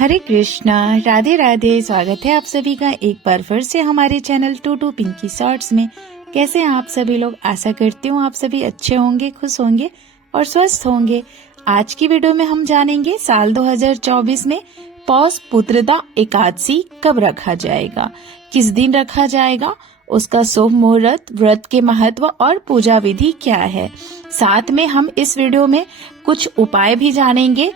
हरे कृष्णा, राधे राधे। स्वागत है आप सभी का एक बार फिर से हमारे चैनल टू पिंकी शॉर्ट्स में। कैसे हैं आप सभी लोग? आशा करती हूँ आप सभी अच्छे होंगे, खुश होंगे और स्वस्थ होंगे। आज की वीडियो में हम जानेंगे साल 2024 में पौष पुत्रदा एकादशी कब रखा जाएगा, किस दिन रखा जाएगा, उसका शुभ मुहूर्त, व्रत के महत्व और पूजा विधि क्या है। साथ में हम इस वीडियो में कुछ उपाय भी जानेंगे।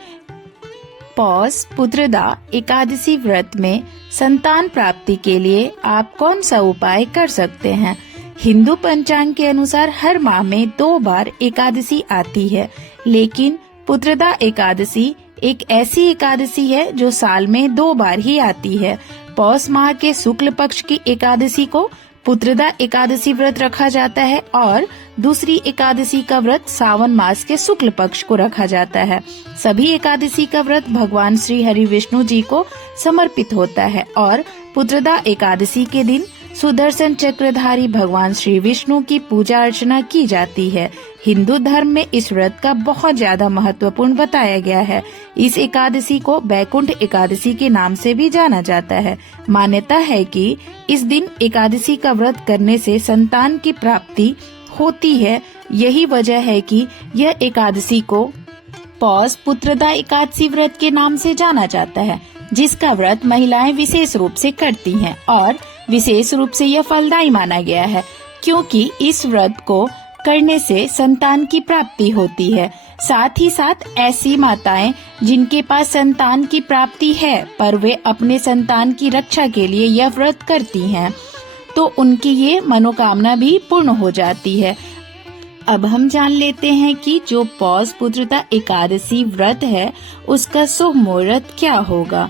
पौष पुत्रदा एकादशी व्रत में संतान प्राप्ति के लिए आप कौन सा उपाय कर सकते हैं? हिंदू पंचांग के अनुसार हर माह में 2 बार एकादशी आती है, लेकिन पुत्रदा एकादशी एक ऐसी एकादशी है जो साल में 2 बार ही आती है। पौष माह के शुक्ल पक्ष की एकादशी को पुत्रदा एकादशी व्रत रखा जाता है और दूसरी एकादशी का व्रत सावन मास के शुक्ल पक्ष को रखा जाता है। सभी एकादशी का व्रत भगवान श्री हरि विष्णु जी को समर्पित होता है और पुत्रदा एकादशी के दिन सुदर्शन चक्रधारी भगवान श्री विष्णु की पूजा अर्चना की जाती है। हिंदू धर्म में इस व्रत का बहुत ज्यादा महत्वपूर्ण बताया गया है। इस एकादशी को बैकुंठ एकादशी के नाम से भी जाना जाता है। मान्यता है कि इस दिन एकादशी का व्रत करने से संतान की प्राप्ति होती है। यही वजह है कि यह एकादशी को पौष पुत्रदा एकादशी व्रत के नाम से जाना जाता है, जिसका व्रत महिलाएं विशेष रूप से करती हैं और विशेष रूप से यह फलदायी माना गया है, क्योंकि इस व्रत को करने से संतान की प्राप्ति होती है। साथ ही साथ ऐसी माताएं जिनके पास संतान की प्राप्ति है पर वे अपने संतान की रक्षा के लिए यह व्रत करती हैं, तो उनकी ये मनोकामना भी पूर्ण हो जाती है। अब हम जान लेते हैं कि जो पौष पुत्रदा एकादशी व्रत है उसका शुभ मुहूर्त क्या होगा।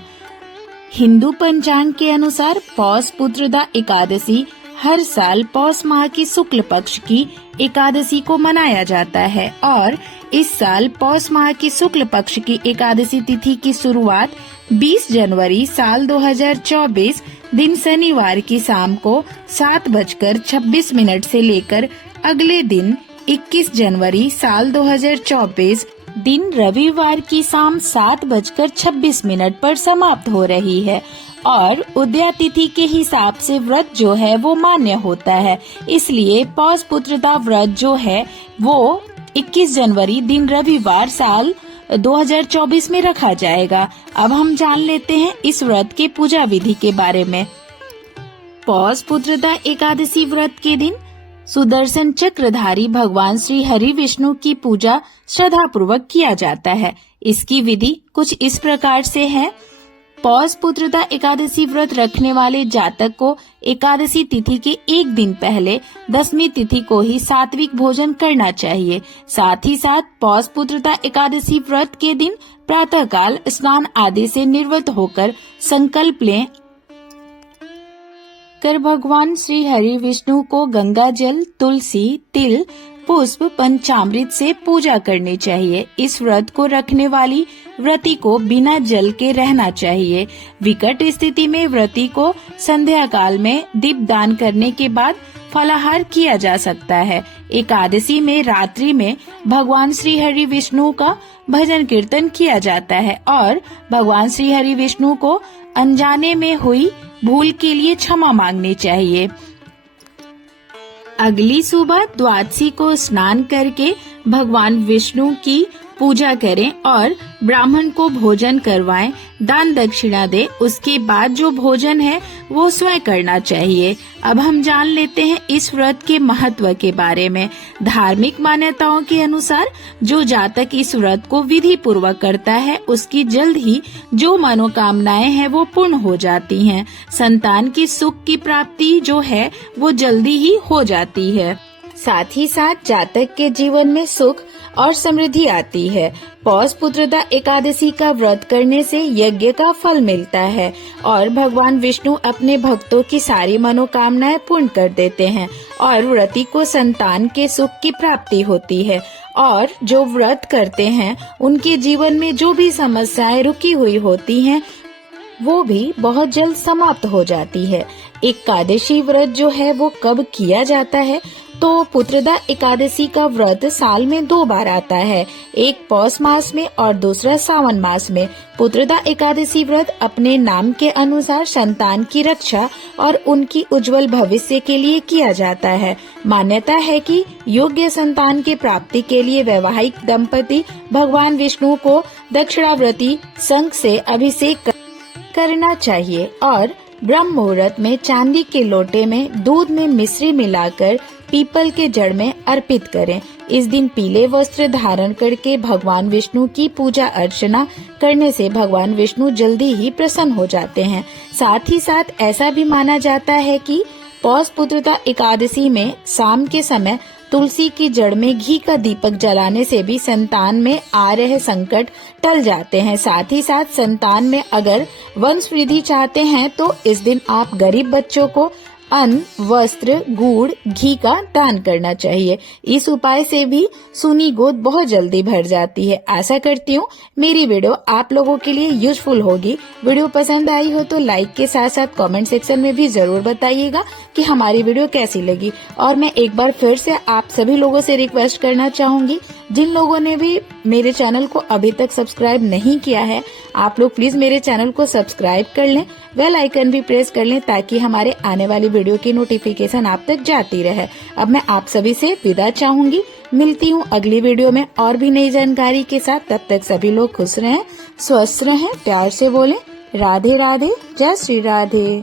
हिंदू पंचांग के अनुसार पौष पुत्रदा एकादशी हर साल पौष माह की शुक्ल पक्ष की एकादशी को मनाया जाता है और इस साल पौष माह की शुक्ल पक्ष की एकादशी तिथि की शुरुआत 20 जनवरी साल 2024 दिन शनिवार की शाम को 7:26 से लेकर अगले दिन 21 जनवरी साल 2024 दिन रविवार की शाम 7:26 पर समाप्त हो रही है और उदया तिथि के हिसाब से व्रत जो है वो मान्य होता है। इसलिए पौष पुत्रदा व्रत जो है वो 21 जनवरी दिन रविवार साल 2024 में रखा जाएगा। अब हम जान लेते हैं इस व्रत के पूजा विधि के बारे में। पौष पुत्रदा एकादशी व्रत के दिन सुदर्शन चक्रधारी भगवान श्री हरि विष्णु की पूजा श्रद्धा पूर्वक किया जाता है। इसकी विधि कुछ इस प्रकार से है। पौष पुत्रदा एकादशी व्रत रखने वाले जातक को एकादशी तिथि के एक दिन पहले 10वीं तिथि को ही सात्विक भोजन करना चाहिए। साथ ही साथ पौष पुत्रदा एकादशी व्रत के दिन प्रातःकाल स्नान आदि से निवृत्त होकर संकल्प लें कर भगवान श्री हरि विष्णु को गंगा जल, तुलसी, तिल, पुष्प, पंचामृत से पूजा करनी चाहिए। इस व्रत को रखने वाली व्रती को बिना जल के रहना चाहिए। विकट स्थिति में व्रती को संध्या काल में दीप दान करने के बाद फलाहार किया जा सकता है। एकादशी में रात्रि में भगवान श्री हरि विष्णु का भजन कीर्तन किया जाता है और भगवान श्री हरि विष्णु को अनजाने में हुई भूल के लिए क्षमा मांगनी चाहिए। अगली सुबह द्वादशी को स्नान करके भगवान विष्णु की पूजा करें और ब्राह्मण को भोजन करवाएं, दान दक्षिणा दे। उसके बाद जो भोजन है वो स्वयं करना चाहिए। अब हम जान लेते हैं इस व्रत के महत्व के बारे में। धार्मिक मान्यताओं के अनुसार जो जातक इस व्रत को विधि पूर्वक करता है उसकी जल्द ही जो मनोकामनाएं हैं वो पूर्ण हो जाती हैं। संतान की सुख की प्राप्ति जो है वो जल्दी ही हो जाती है। साथ ही साथ जातक के जीवन में सुख और समृद्धि आती है। पौष पुत्रदा एकादशी का व्रत करने से यज्ञ का फल मिलता है और भगवान विष्णु अपने भक्तों की सारी मनोकामनाएं पूर्ण कर देते हैं और व्रती को संतान के सुख की प्राप्ति होती है और जो व्रत करते हैं उनके जीवन में जो भी समस्याएं रुकी हुई होती हैं वो भी बहुत जल्द समाप्त हो जाती है। एकादशी व्रत जो है वो कब किया जाता है तो पुत्रदा एकादशी का व्रत साल में 2 बार आता है, एक पौष मास में और दूसरा सावन मास में। पुत्रदा एकादशी व्रत अपने नाम के अनुसार संतान की रक्षा और उनकी उज्जवल भविष्य के लिए किया जाता है। मान्यता है कि योग्य संतान की प्राप्ति के लिए वैवाहिक दंपति भगवान विष्णु को दक्षिणावर्ती शंख से अभिषेक करना चाहिए और ब्रह्म मुहूर्त में चांदी के लोटे में दूध में मिश्री मिलाकर पीपल के जड़ में अर्पित करें। इस दिन पीले वस्त्र धारण करके भगवान विष्णु की पूजा अर्चना करने से भगवान विष्णु जल्दी ही प्रसन्न हो जाते हैं। साथ ही साथ ऐसा भी माना जाता है कि पौष पुत्रदा एकादशी में शाम के समय तुलसी की जड़ में घी का दीपक जलाने से भी संतान में आ रहे संकट टल जाते हैं। साथ ही साथ संतान में अगर वंश वृद्धि चाहते हैं तो इस दिन आप गरीब बच्चों को अन्न, वस्त्र, गुड़, घी का दान करना चाहिए। इस उपाय से भी सूनी गोद बहुत जल्दी भर जाती है। आशा करती हूँ मेरी वीडियो आप लोगों के लिए यूजफुल होगी। वीडियो पसंद आई हो तो लाइक के साथ साथ कमेंट सेक्शन में भी जरूर बताइएगा कि हमारी वीडियो कैसी लगी। और मैं एक बार फिर से आप सभी लोगों से रिक्वेस्ट करना चाहूंगी, जिन लोगों ने भी मेरे चैनल को अभी तक सब्सक्राइब नहीं किया है, आप लोग प्लीज मेरे चैनल को सब्सक्राइब कर लें, बेल आइकन भी प्रेस कर लें ताकि हमारे आने वाली वीडियो की नोटिफिकेशन आप तक जाती रहे। अब मैं आप सभी से विदा चाहूंगी, मिलती हूँ अगली वीडियो में और भी नई जानकारी के साथ। तब तक सभी लोग खुश रहें, स्वस्थ रहें, प्यार से बोलें। राधे राधे, जय श्री राधे।